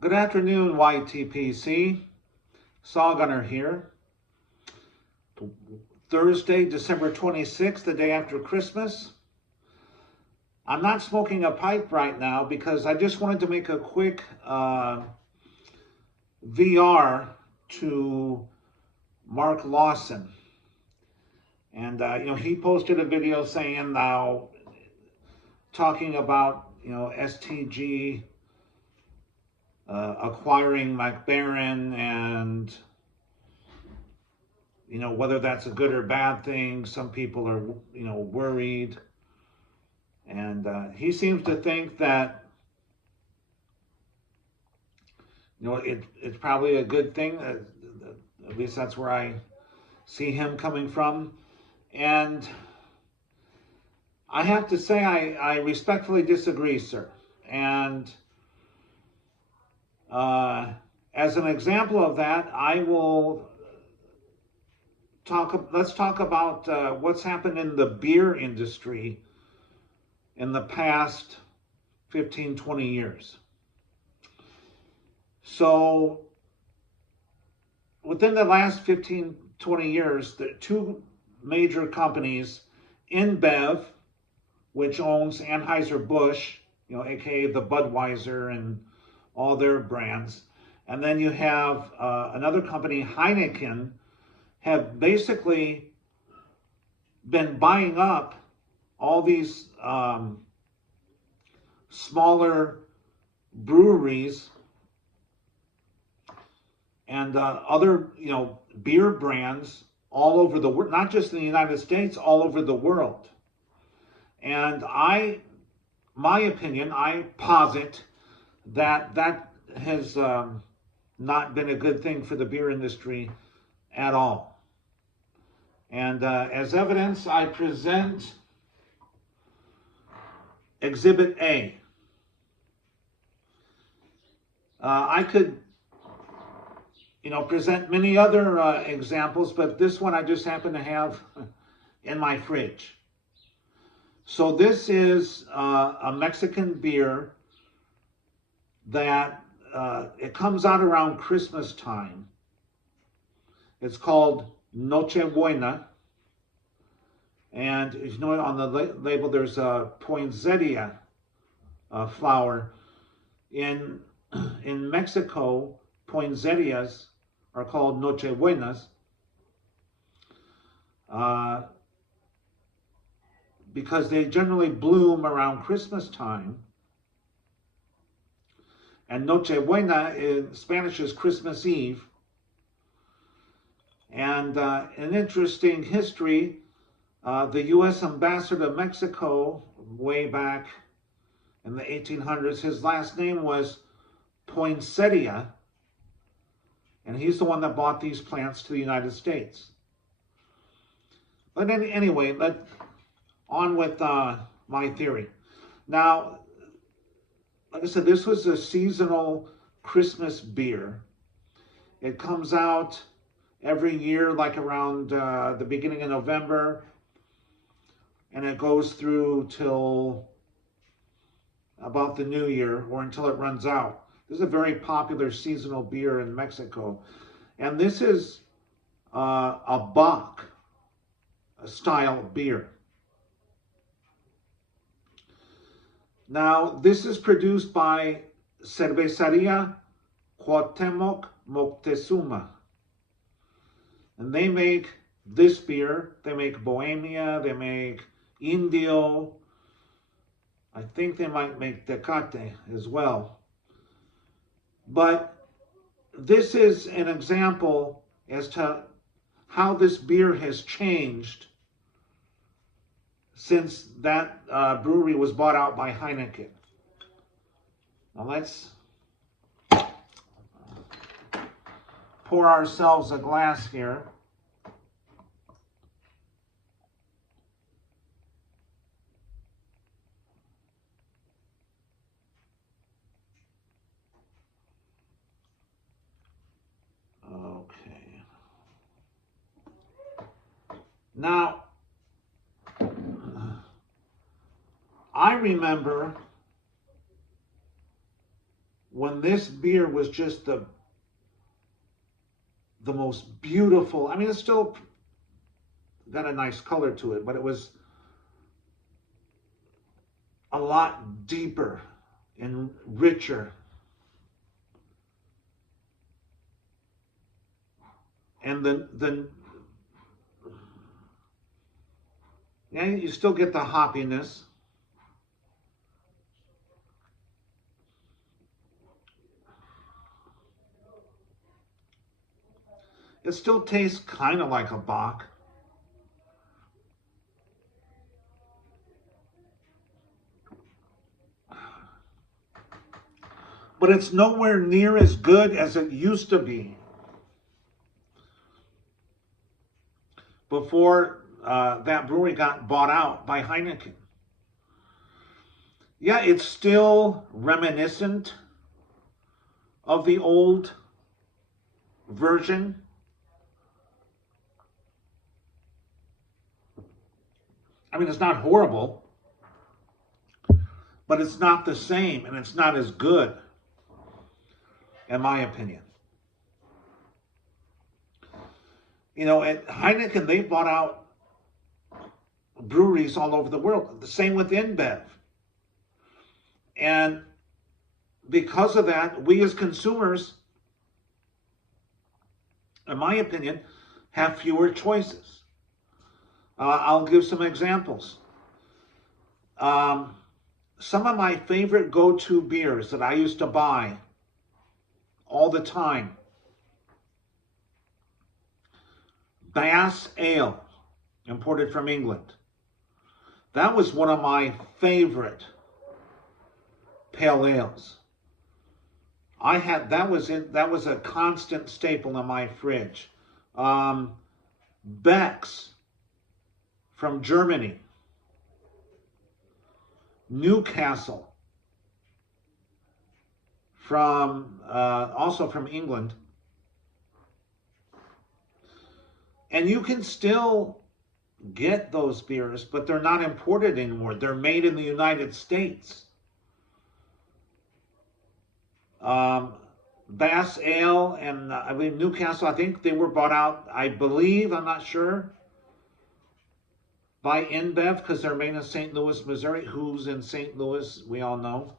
Good afternoon, YTPC. Saw Gunner here. Thursday, December 26th, the day after Christmas. I'm not smoking a pipe right now because I just wanted to make a quick VR to Mark Lawson. And, he posted a video saying now, talking about, STG acquiring McBaron and whether that's a good or bad thing. Some people are worried, and he seems to think that it's probably a good thing. At least that's where I see him coming from. And I have to say I respectfully disagree, sir. And as an example of that, I will let's talk about what's happened in the beer industry in the past 15, 20 years. So within the last 15, 20 years, the two major companies, InBev, which owns Anheuser-Busch, aka the Budweiser and all their brands, and then you have another company, Heineken, have basically been buying up all these smaller breweries and other, beer brands all over the world, not just in the United States, all over the world. And my opinion, I posit that has not been a good thing for the beer industry at all. And as evidence, I present Exhibit A. I could, present many other examples, but this one I just happen to have in my fridge. So this is a Mexican beer that it comes out around Christmas time. It's called Nochebuena. And if you know, on the label there's a poinsettia flower. In Mexico, poinsettias are called Nochebuenas because they generally bloom around Christmas time. And Nochebuena in Spanish is Christmas Eve. And an interesting history, the U.S. ambassador to Mexico way back in the 1800s, his last name was Poinsettia, and he's the one that brought these plants to the United States. But anyway, on with my theory. Now, like I said, this was a seasonal Christmas beer. It comes out every year, like around the beginning of November, and it goes through till about the New Year or until it runs out. This is a very popular seasonal beer in Mexico. And this is a Bock style beer. Now, this is produced by Cervecería Cuauhtémoc Moctezuma. And they make this beer. They make Bohemia, they make Indio. I think they might make Tecate as well. But this is an example as to how this beer has changed since that brewery was bought out by Heineken. Now let's pour ourselves a glass here. Okay. Now, I remember when this beer was just the most beautiful. I mean, it's still got a nice color to it, but it was a lot deeper and richer. And then yeah, you still get the hoppiness. It still tastes kind of like a Bock. But it's nowhere near as good as it used to be before that brewery got bought out by Heineken. Yeah, it's still reminiscent of the old version. I mean, it's not horrible, but it's not the same, and it's not as good, in my opinion. You know, at Heineken, they bought out breweries all over the world. The same with InBev. And because of that, we as consumers, in my opinion, have fewer choices. I'll give some examples. Some of my favorite go-to beers that I used to buy all the time. Bass Ale, imported from England. That was one of my favorite pale ales. That was a constant staple in my fridge. Beck's from Germany. Newcastle from also from England. And you can still get those beers, but they're not imported anymore. They're made in the United States. Bass Ale and I believe Newcastle, I think they were bought out, I believe, I'm not sure, by InBev, because they're made in St. Louis, Missouri. Who's in St. Louis, we all know.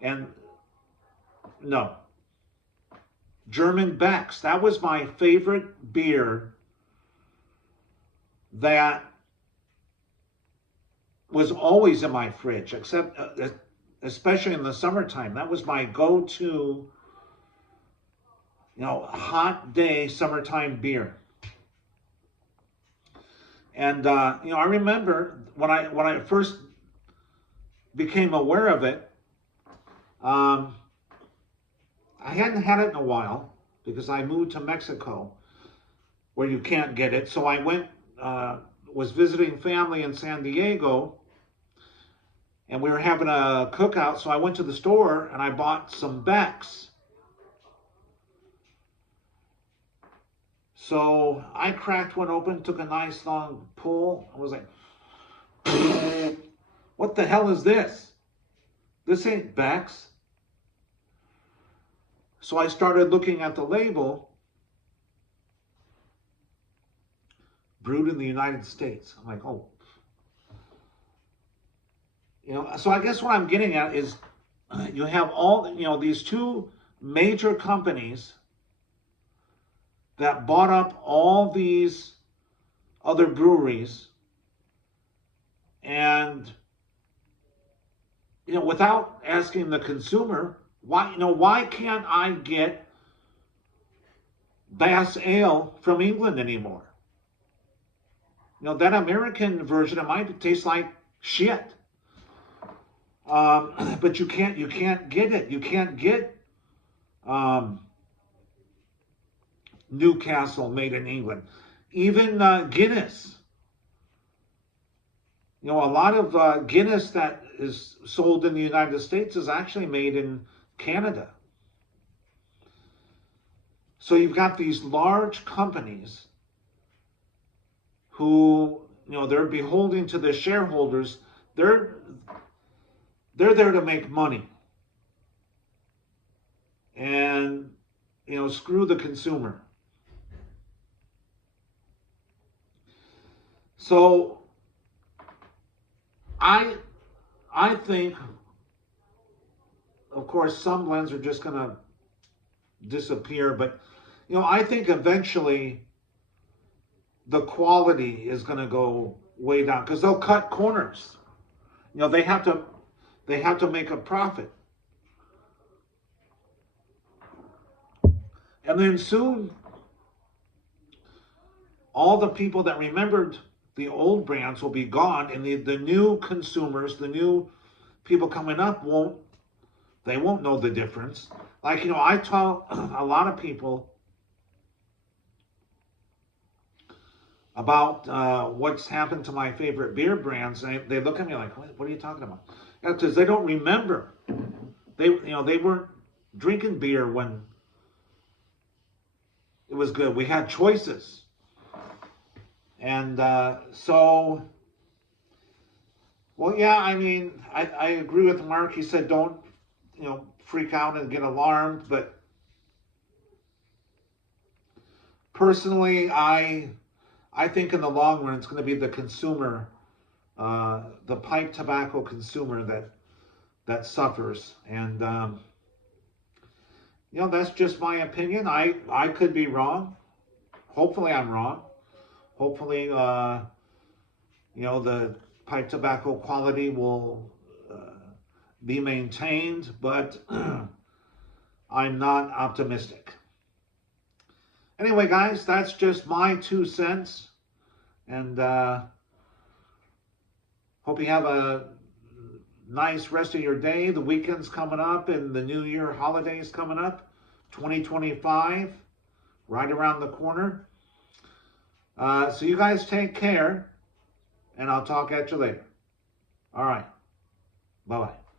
And no. German Beck's. That was my favorite beer that was always in my fridge, except especially in the summertime. That was my go-to, hot day summertime beer. And I remember when I first became aware of it, I hadn't had it in a while because I moved to Mexico, where you can't get it. So I went, was visiting family in San Diego, and we were having a cookout. So I went to the store and I bought some Beck's. So I cracked one open, took a nice long pull. I was like, what the hell is this? This ain't Beck's. So I started looking at the label, brewed in the United States. I'm like, oh. So I guess what I'm getting at is you have all, these two major companies that bought up all these other breweries, and without asking the consumer, why can't I get Bass Ale from England anymore? That American version of mine tastes like shit. But you can't get it. You can't get Newcastle made in England. Even Guinness. A lot of Guinness that is sold in the United States is actually made in Canada. So you've got these large companies who, they're beholden to the shareholders. They're there to make money. and, you know, screw the consumer. So I think, of course, some blends are just going to disappear, but, you know, I think eventually the quality is going to go way down because they'll cut corners. You know, they have to make a profit. And then soon all the people that remembered the old brands will be gone, and the new consumers, the new people coming up won't know the difference. Like, you know, I tell a lot of people about what's happened to my favorite beer brands, and they look at me like, what are you talking about? Yeah, because they don't remember. They weren't drinking beer when it was good. We had choices. And so, well, yeah, I mean, I agree with Mark. He said don't, you know, freak out and get alarmed. But personally, I think in the long run, it's going to be the consumer, the pipe tobacco consumer that suffers. And, you know, that's just my opinion. I could be wrong. Hopefully I'm wrong. Hopefully, you know, the pipe tobacco quality will be maintained, but I'm not optimistic. Anyway, guys, that's just my 2 cents. And hope you have a nice rest of your day. The weekend's coming up and the New Year holidays coming up. 2025, right around the corner. So you guys take care, and I'll talk at you later. All right. Bye-bye.